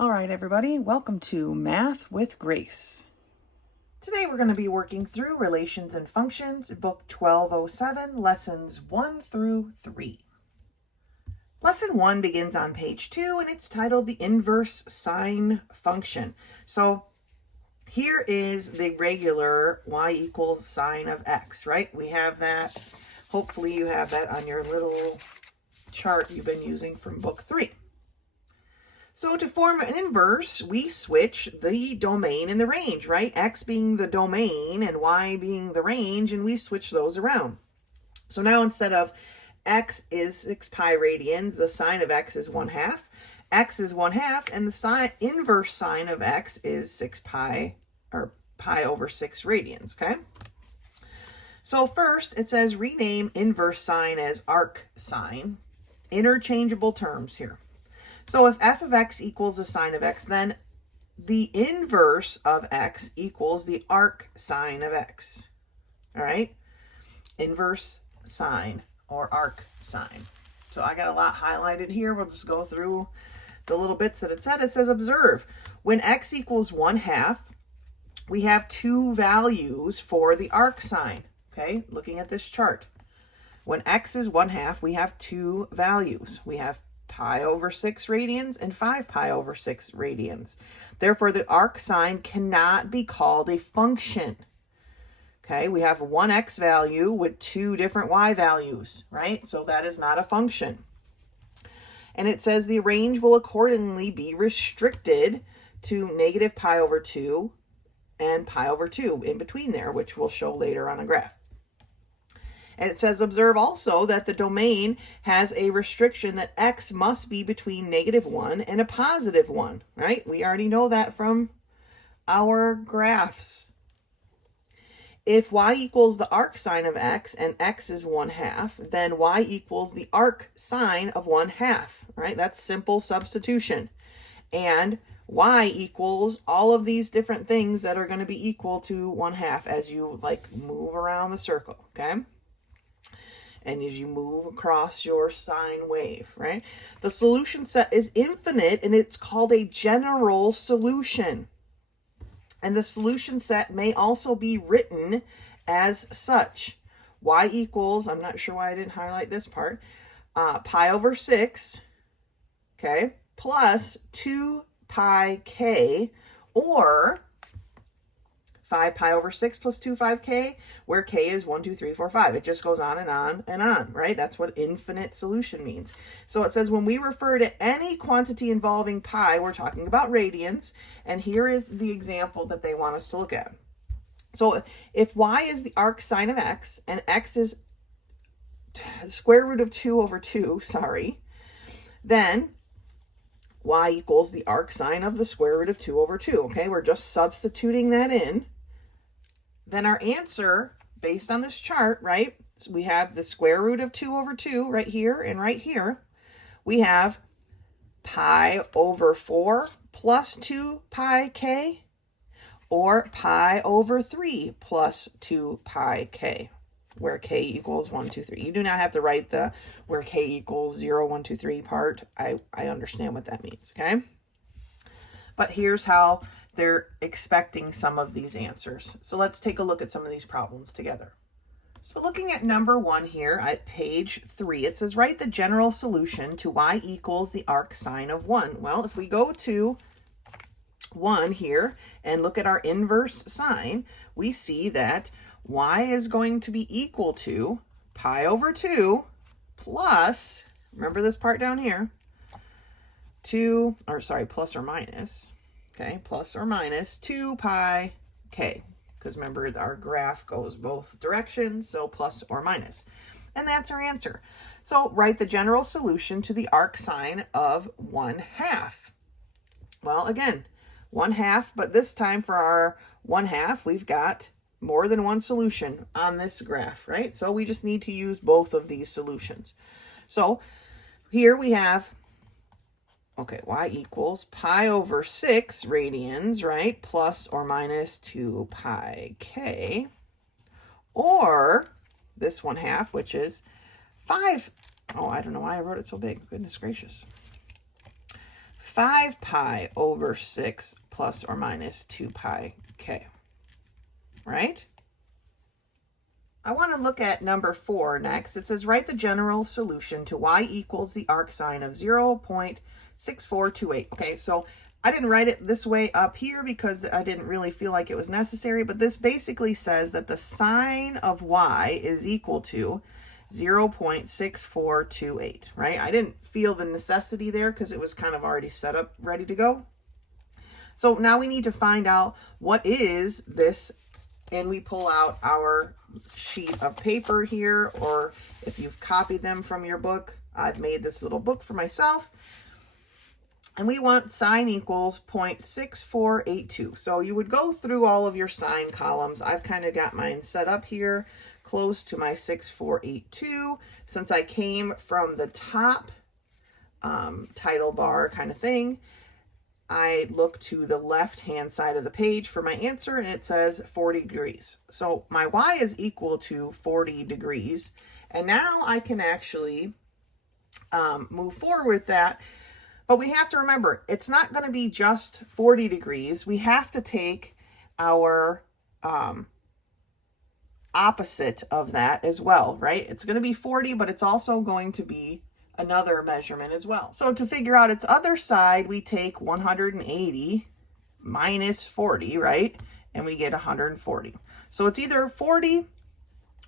All right, everybody, welcome to Math with Grace. Today we're going to be working through Relations and Functions, Book 1207, Lessons 1 through 3. Lesson 1 begins on page 2, and it's titled The Inverse Sine Function. So here is the regular y equals sine of x, right? We have that. Hopefully you have that on your little chart you've been using from Book 3. So to form an inverse, we switch the domain and the range, right? X being the domain and y being the range, and we switch those around. So now instead of x is 6 pi radians, the sine of x is 1/2. X is 1/2, and the inverse sine of x is 6 pi, or pi over 6 radians, okay? So first, it says rename inverse sine as arc sine. Interchangeable terms here. So if f of x equals the sine of x, then the inverse of x equals the arc sine of x. All right? Inverse sine or arc sine. So I got a lot highlighted here. We'll just go through the little bits that it said. It says, observe, when x equals 1/2, we have two values for the arc sine. Okay? Looking at this chart. When x is 1/2, we have two values. We have pi over 6 radians and 5 pi over 6 radians. Therefore, the arc sine cannot be called a function. Okay, we have one x value with two different y values, right? So that is not a function. And it says the range will accordingly be restricted to negative pi over 2 and pi over 2 in between there, which we'll show later on a graph. And it says, observe also that the domain has a restriction that x must be between -1 and a +1, right? We already know that from our graphs. If y equals the arc sine of x and x is 1/2, then y equals the arc sine of 1/2, right? That's simple substitution. And y equals all of these different things that are going to be equal to 1/2 as you like move around the circle, okay? And as you move across your sine wave, right? The solution set is infinite, and it's called a general solution. And the solution set may also be written as such. Y equals, I'm not sure why I didn't highlight this part, pi over 6, okay, plus 2 pi k, or 5 pi over 6 plus 2 5k, where k is 1, 2, 3, 4, 5. It just goes on and on and on, right? That's what infinite solution means. So it says when we refer to any quantity involving pi, we're talking about radians. And here is the example that they want us to look at. So if y is the arc sine of x and x is square root of 2 over 2, then y equals the arc sine of the square root of 2 over 2. Okay, we're just substituting that in. Then our answer, based on this chart, right, so we have the square root of 2 over 2 right here and right here. We have pi over 4 plus 2 pi k, or pi over 3 plus 2 pi k, where k equals 1, 2, 3. You do not have to write the where k equals 0, 1, 2, 3 part. I understand what that means, okay? But here's how they're expecting some of these answers. So let's take a look at some of these problems together. So looking at number 1 here at page 3, it says write the general solution to y equals the arc sine of 1. Well, if we go to 1 here and look at our inverse sine, we see that y is going to be equal to pi over 2 plus, remember this part down here, plus or minus, okay, plus or minus 2 pi k, because remember our graph goes both directions, so plus or minus. And that's our answer. So write the general solution to the arc sine of 1/2. Well, again, 1/2, but this time for our 1/2, we've got more than one solution on this graph, right? So we just need to use both of these solutions. So here we have, okay, y equals pi over 6 radians, right? Plus or minus 2 pi k, or this 1/2, which is 5. Oh, I don't know why I wrote it so big. Goodness gracious. 5 pi over 6 plus or minus 2 pi k, right? I want to look at number 4 next. It says write the general solution to y equals the arc sine of 0.6428. Okay, so I didn't write it this way up here because I didn't really feel like it was necessary, but this basically says that the sine of y is equal to 0.6428, right? I didn't feel the necessity there because it was kind of already set up, ready to go. So now we need to find out what is this, and we pull out our sheet of paper here, or if you've copied them from your book, I've made this little book for myself. And we want sine equals 0.6482. So you would go through all of your sine columns. I've kind of got mine set up here close to my 6482. Since I came from the top title bar kind of thing, I look to the left-hand side of the page for my answer, and it says 40 degrees. So my y is equal to 40 degrees. And now I can actually move forward with that. But we have to remember, it's not going to be just 40 degrees. We have to take our opposite of that as well, right? It's going to be 40, but it's also going to be another measurement as well. So to figure out its other side, we take 180 minus 40, right? And we get 140. So it's either 40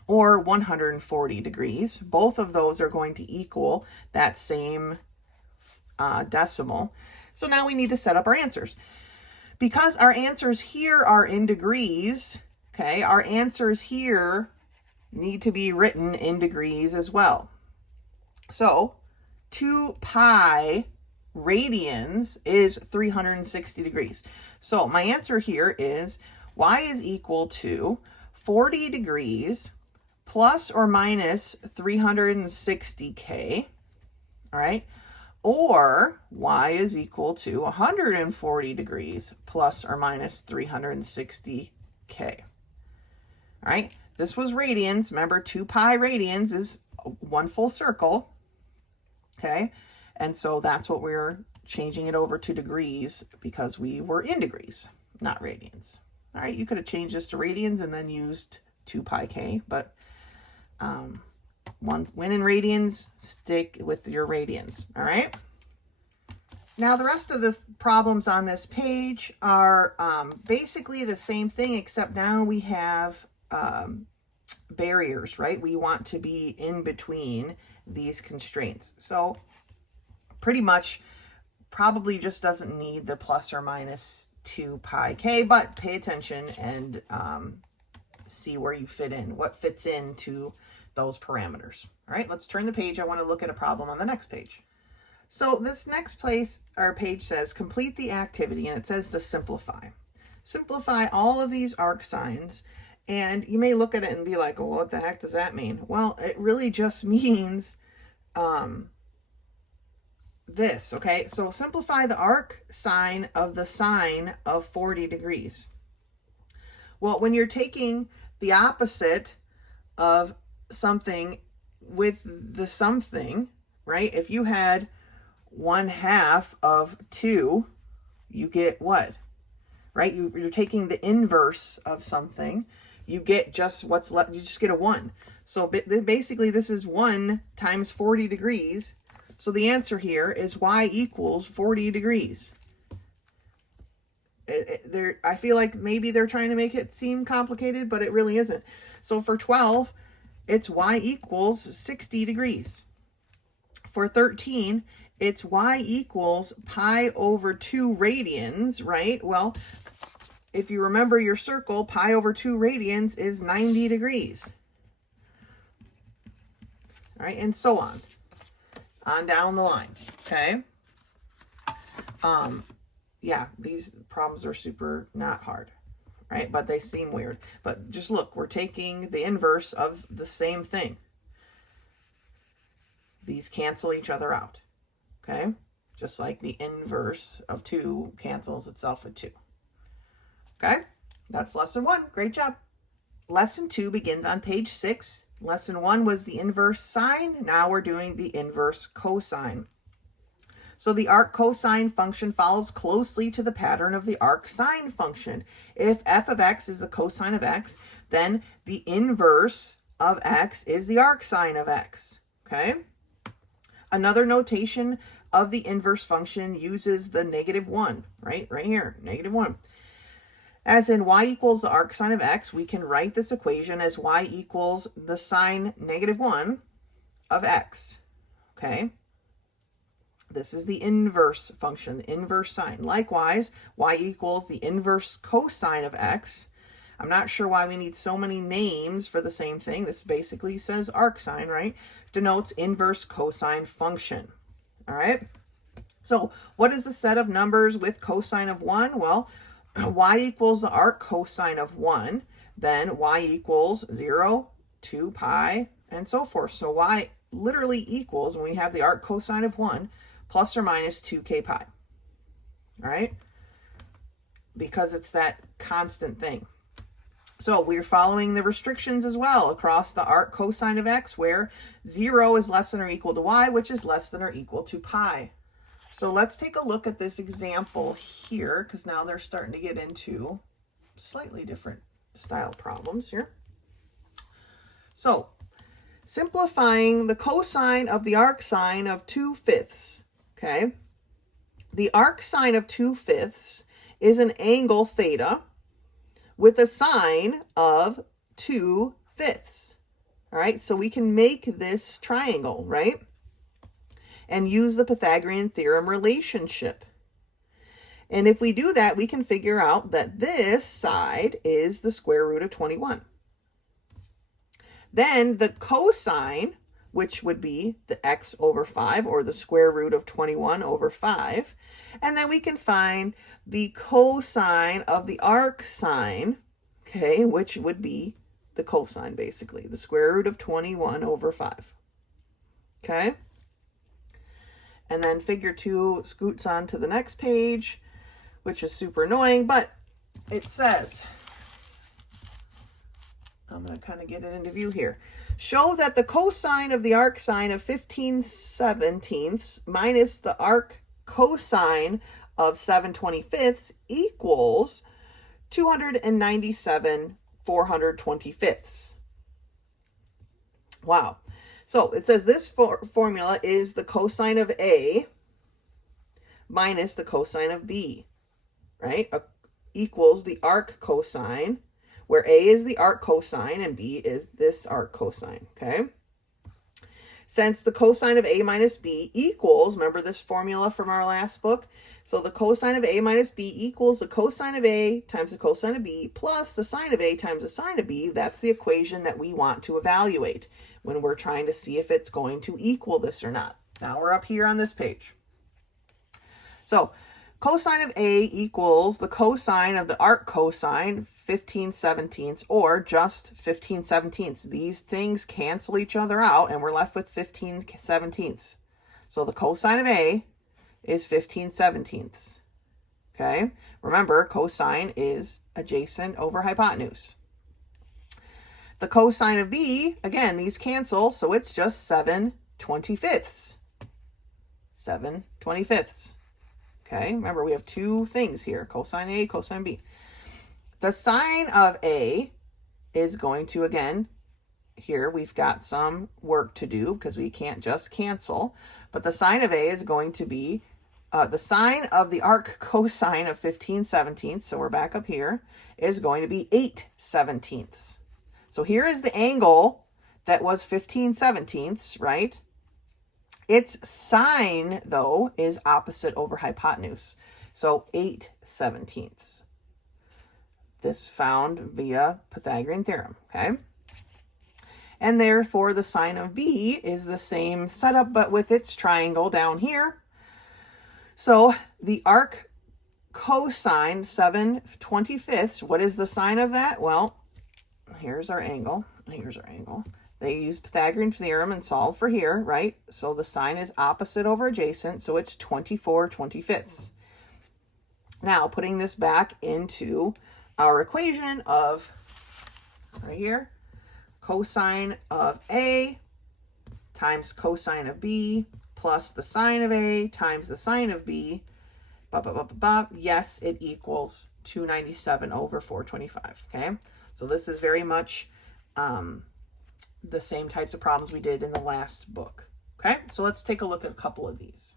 or 140 degrees. Both of those are going to equal that same decimal. So now we need to set up our answers. Because our answers here are in degrees, okay, our answers here need to be written in degrees as well. So 2 pi radians is 360 degrees. So my answer here is y is equal to 40 degrees plus or minus 360k, all right? Or y is equal to 140 degrees plus or minus 360k. All right, this was radians. Remember, 2 pi radians is 1 full circle. Okay, and so that's what we're changing it over to degrees because we were in degrees, not radians. All right, you could have changed this to radians and then used 2 pi k, but when in radians, stick with your radians, all right? Now, the rest of the problems on this page are basically the same thing, except now we have barriers, right? We want to be in between these constraints. So pretty much probably just doesn't need the plus or minus 2 pi k, but pay attention and see where you fit in, what fits into those parameters. All right, let's turn the page. I want to look at a problem on the next page. So this next page says complete the activity, and it says to simplify. Simplify all of these arc sines, and you may look at it and be like, well, what the heck does that mean? Well, it really just means this, okay? So simplify the arc sine of the sine of 40 degrees. Well, when you're taking the opposite of something with the something, right? If you had 1/2 of 2, you get what? Right? You're taking the inverse of something. You get just what's left. You just get a 1. So basically, this is 1 times 40 degrees. So the answer here is y equals 40 degrees. I feel like maybe they're trying to make it seem complicated, but it really isn't. So for 12, it's y equals 60 degrees. For 13, it's y equals pi over 2 radians, right? Well, if you remember your circle, pi over 2 radians is 90 degrees. All right, and so on down the line, okay? Yeah, these problems are super not hard, right? But they seem weird. But just look, we're taking the inverse of the same thing. These cancel each other out, okay? Just like the inverse of 2 cancels itself with 2. Okay, that's lesson 1. Great job. Lesson 2 begins on page 6. Lesson 1 was the inverse sine. Now we're doing the inverse cosine. So the arc cosine function follows closely to the pattern of the arc sine function. If f of x is the cosine of x, then the inverse of x is the arc sine of x, okay? Another notation of the inverse function uses the -1, right? Right here, -1. As in y equals the arc sine of x, we can write this equation as y equals the sine -1 of x, okay? This is the inverse function, the inverse sine. Likewise, y equals the inverse cosine of x. I'm not sure why we need so many names for the same thing. This basically says arc sine, right? Denotes inverse cosine function. All right. So what is the set of numbers with cosine of 1? Well, y equals the arc cosine of 1. Then y equals 0, 2 pi, and so forth. So y literally equals, when we have the arc cosine of 1, plus or minus 2k pi. All right. Because it's that constant thing. So we're following the restrictions as well across the arc cosine of x, where 0 is less than or equal to y, which is less than or equal to pi. So let's take a look at this example here, because now they're starting to get into slightly different style problems here. So simplifying the cosine of the arc sine of 2/5, okay? The arc sine of 2/5 is an angle theta with a sine of 2/5. All right, so we can make this triangle, right? And use the Pythagorean theorem relationship. And if we do that, we can figure out that this side is the square root of 21. Then the cosine, which would be the x over 5, or the square root of 21 over 5. And then we can find the cosine of the arc sine, okay, which would be the cosine, basically, the square root of 21 over 5. Okay? And then figure 2 scoots on to the next page, which is super annoying, but it says, I'm going to kind of get it into view here. Show that the cosine of the arc sine of 15/17 minus the arc cosine of 7/25 equals 297/425. Wow. So it says this formula is the cosine of A minus the cosine of B, right? Equals the arc cosine, where A is the arc cosine and B is this arc cosine, okay? Since the cosine of A minus B equals, remember this formula from our last book? So the cosine of A minus B equals the cosine of A times the cosine of B plus the sine of A times the sine of B. That's the equation that we want to evaluate when we're trying to see if it's going to equal this or not. Now we're up here on this page. So cosine of A equals the cosine of the arc cosine, 15/17, or just 15/17. These things cancel each other out, and we're left with 15/17. So the cosine of A is 15/17. Okay? Remember, cosine is adjacent over hypotenuse. The cosine of B, again, these cancel, so it's just 7/25. 7/25. Okay, remember we have two things here, cosine A, cosine B. The sine of A is going to, again, here we've got some work to do because we can't just cancel, but the sine of A is going to be the sine of the arc cosine of 15/17, so we're back up here, is going to be 8/17. So here is the angle that was 15/17, right? Its sine, though, is opposite over hypotenuse. So 8/17. This found via Pythagorean theorem, okay? And therefore, the sine of B is the same setup, but with its triangle down here. So the arc cosine, 7/25, what is the sine of that? Well, here's our angle. Here's our angle. They use Pythagorean theorem and solve for here, right? So the sine is opposite over adjacent, so it's 24/25. Now, putting this back into our equation of, right here, cosine of A times cosine of B plus the sine of A times the sine of B, yes, it equals 297 over 425, okay? So this is very much the same types of problems we did in the last book, okay? So let's take a look at a couple of these.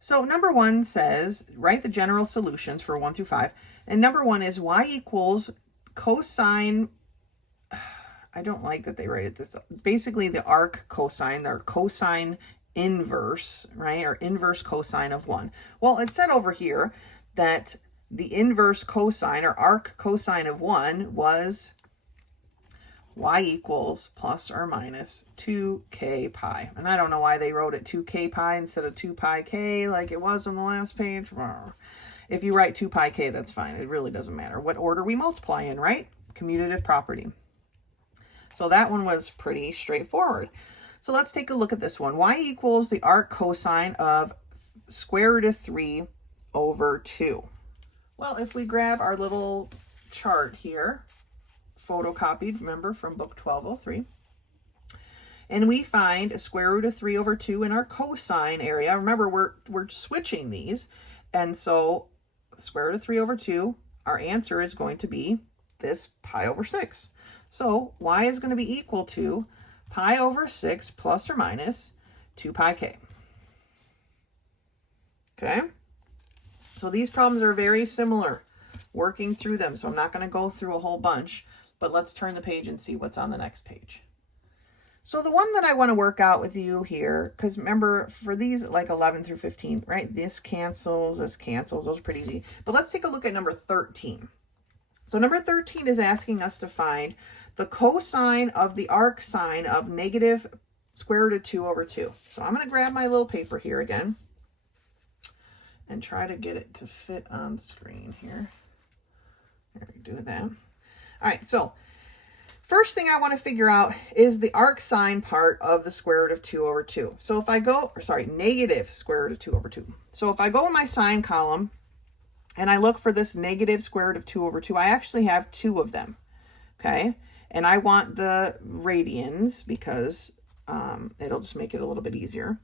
So number 1 says, write the general solutions for 1 through 5. And number 1 is y equals cosine, I don't like that they write it this, basically the arc cosine, or cosine inverse, right? Or inverse cosine of 1. Well, it said over here that the inverse cosine or arc cosine of 1 was y equals plus or minus 2k pi. And I don't know why they wrote it 2k pi instead of 2 pi k like it was on the last page. If you write 2 pi k, that's fine. It really doesn't matter what order we multiply in, right? Commutative property. So that one was pretty straightforward. So let's take a look at this one. Y equals the arc cosine of square root of 3 over 2. Well, if we grab our little chart here, photocopied, remember, from book 1203, and we find a square root of 3 over 2 in our cosine area. Remember, we're switching these, and so square root of 3 over 2, our answer is going to be this pi over 6. So y is going to be equal to pi over 6 plus or minus 2 pi k. Okay? So these problems are very similar, working through them. So I'm not going to go through a whole bunch, but let's turn the page and see what's on the next page. So the one that I want to work out with you here, because remember, for these like 11 through 15, right? This cancels, those are pretty easy. But let's take a look at number 13. So number 13 is asking us to find the cosine of the arc sine of negative square root of 2 over 2. So I'm going to grab my little paper here again and try to get it to fit on screen here. There we do that. All right, so first thing I want to figure out is the arc sine part of the square root of 2 over 2. So if I go, negative square root of 2 over 2. So if I go in my sine column and I look for this negative square root of 2 over 2, I actually have 2 of them, okay? And I want the radians because it'll just make it a little bit easier.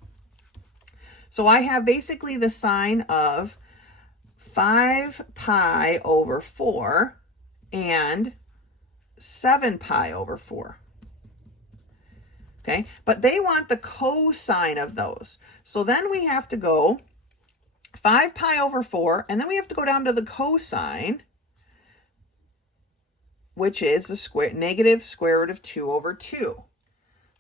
So I have basically the sine of 5 pi over 4 and 7 pi over 4. Okay, but they want the cosine of those. So then we have to go 5 pi over 4, and then we have to go down to the cosine, which is the negative square root of 2 over 2.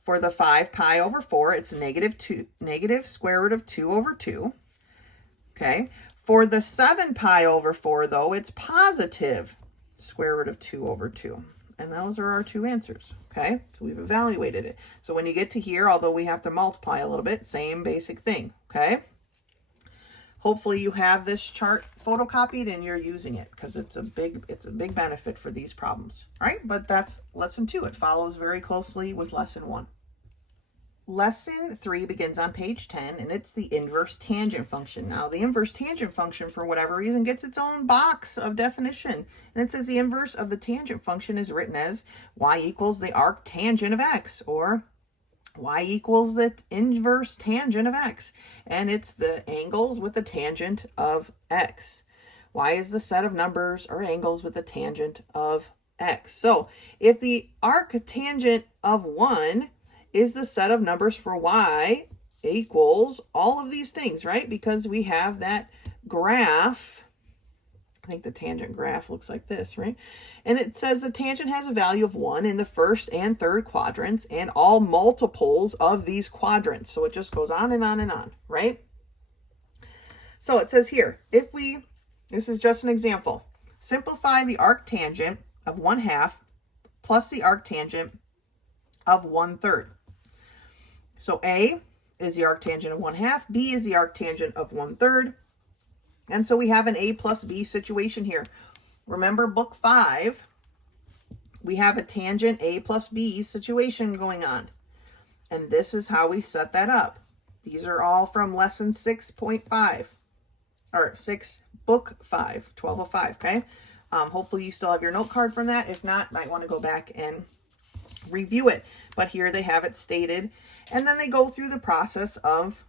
For the 5 pi over 4, it's negative square root of 2 over 2. Okay. For the 7 pi over 4, though, it's positive square root of 2 over 2. And those are our 2 answers. Okay. So we've evaluated it. So when you get to here, although we have to multiply a little bit, same basic thing. Okay. Hopefully you have this chart photocopied and you're using it because it's a big benefit for these problems. All right, but that's lesson 2. It follows very closely with lesson 1. Lesson 3 begins on page 10, and it's the inverse tangent function. Now, the inverse tangent function, for whatever reason, gets its own box of definition. And it says the inverse of the tangent function is written as y equals the arc tangent of x, or y equals the inverse tangent of x, and it's the angles with the tangent of x. Y is the set of numbers or angles with the tangent of x. So if the arc tangent of 1 is the set of numbers for y equals all of these things, right? Because we have that graph. I think the tangent graph looks like this, right? And it says the tangent has a value of 1 in the first and third quadrants and all multiples of these quadrants. So it just goes on and on and on, right? So it says here, this is just an example, simplify the arctangent of 1/2 plus the arctangent of 1/3. So A is the arctangent of 1/2, B is the arctangent of 1/3. And so we have an A plus B situation here. Remember book 5, we have a tangent A plus B situation going on. And this is how we set that up. These are all from lesson 6.5, or 6, book 5, 1205, okay? Hopefully you still have your note card from that. If not, might want to go back and review it. But here they have it stated. And then they go through the process of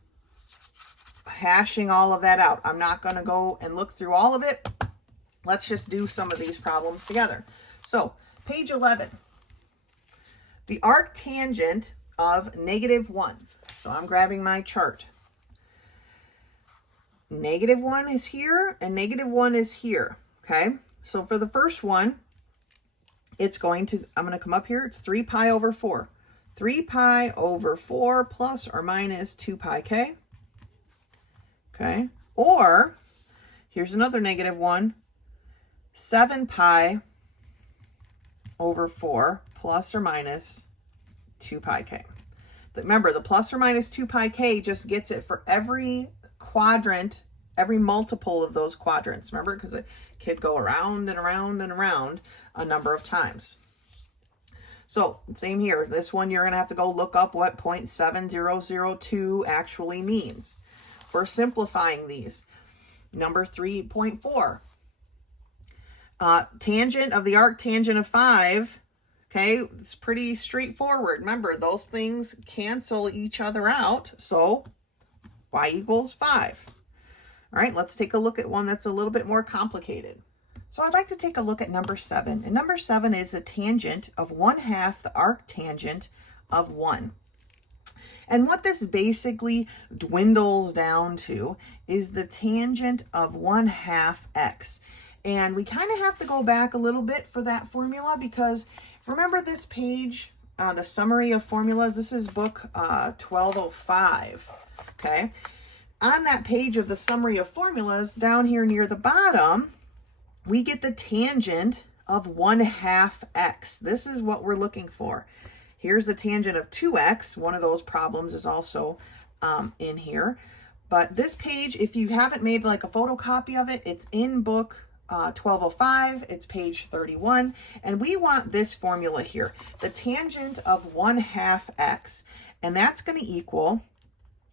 hashing all of that out. I'm not going to go and look through all of it. Let's just do some of these problems together. So, page 11. The arctangent of -1. So I'm grabbing my chart. -1 is here and -1 is here. Okay. So for the first one, I'm going to come up here. It's 3 pi over 4. 3 pi over 4 plus or minus 2 pi k. Okay. Or here's another -1. 7 pi over 4 plus or minus 2 pi k. Remember, the plus or minus 2 pi k just gets it for every quadrant, every multiple of those quadrants. Remember, because it could go around and around and around a number of times. So, same here. This one, you're going to have to go look up what 0.7002 actually means. We're simplifying these. Number 3.4. Tangent of the arctangent of 5. Okay, it's pretty straightforward. Remember, those things cancel each other out. So, y equals 5. All right, let's take a look at one that's a little bit more complicated. So I'd like to take a look at number 7. And number 7 is a tangent of 1/2 the arctangent of 1. And what this basically dwindles down to is the tangent of 1/2 x. And we kind of have to go back a little bit for that formula because remember this page, the summary of formulas, this is book 1205, okay? On that page of the summary of formulas, down here near the bottom, we get the tangent of 1/2 x. This is what we're looking for. Here's the tangent of 2x. One of those problems is also in here. But this page, if you haven't made like a photocopy of it, it's in book 1205, it's page 31, and we want this formula here, the tangent of 1/2 x, and that's going to equal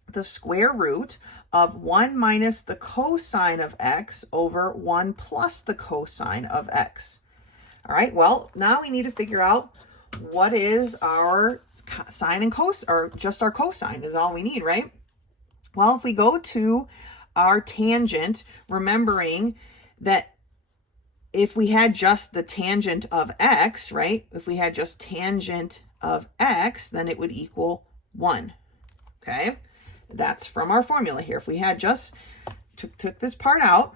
the square root of 1 minus the cosine of x over 1 plus the cosine of x. All right, well, now we need to figure out what is our sine and cosine, or just our cosine is all we need, right? Well, if we go to our tangent, remembering that if we had just the tangent of x, right? If we had just tangent of x, then it would equal 1, okay? That's from our formula here. If we had just took this part out,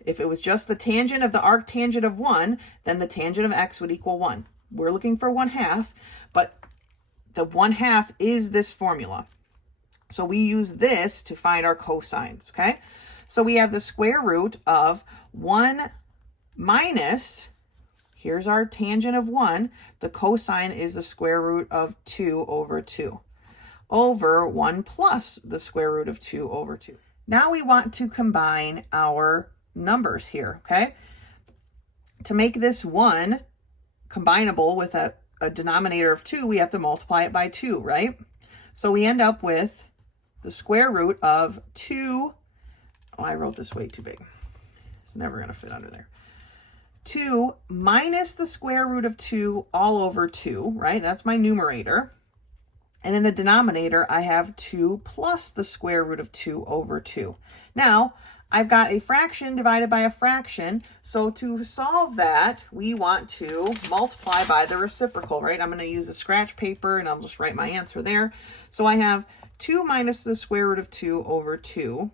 if it was just the tangent of the arctangent of 1, then the tangent of x would equal 1. We're looking for 1/2, but the 1/2 is this formula. So we use this to find our cosines, okay? So we have the square root of 1 minus, here's our tangent of 1, the cosine is the square root of 2 over 2, over 1 plus the square root of 2 over 2. Now we want to combine our numbers here, okay? To make this 1 combinable with a denominator of 2, we have to multiply it by 2, right? So we end up with the square root of 2, oh, I wrote this way too big. It's never going to fit under there. 2 minus the square root of 2 all over 2, right? That's my numerator. And in the denominator, I have 2 plus the square root of 2 over 2. Now, I've got a fraction divided by a fraction. So to solve that, we want to multiply by the reciprocal, right? I'm going to use a scratch paper and I'll just write my answer there. So I have 2 minus the square root of 2 over 2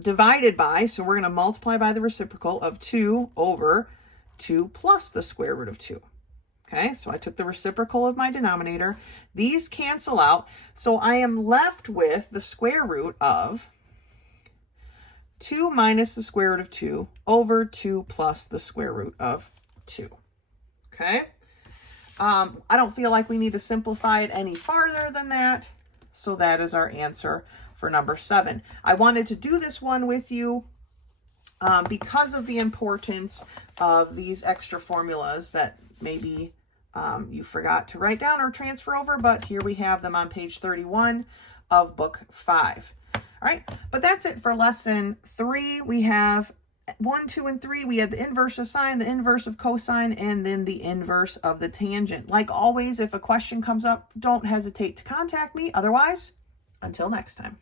divided by, so we're going to multiply by the reciprocal of 2 over 2 plus the square root of 2. Okay, so I took the reciprocal of my denominator. These cancel out, so I am left with the square root of 2 minus the square root of 2 over 2 plus the square root of 2. Okay, I don't feel like we need to simplify it any farther than that, so that is our answer for number 7. I wanted to do this one with you because of the importance of these extra formulas that maybe you forgot to write down or transfer over, but here we have them on page 31 of book 5. All right, but that's it for lesson 3. We have 1, 2, and 3. We had the inverse of sine, the inverse of cosine, and then the inverse of the tangent. Like always, if a question comes up, don't hesitate to contact me. Otherwise, until next time.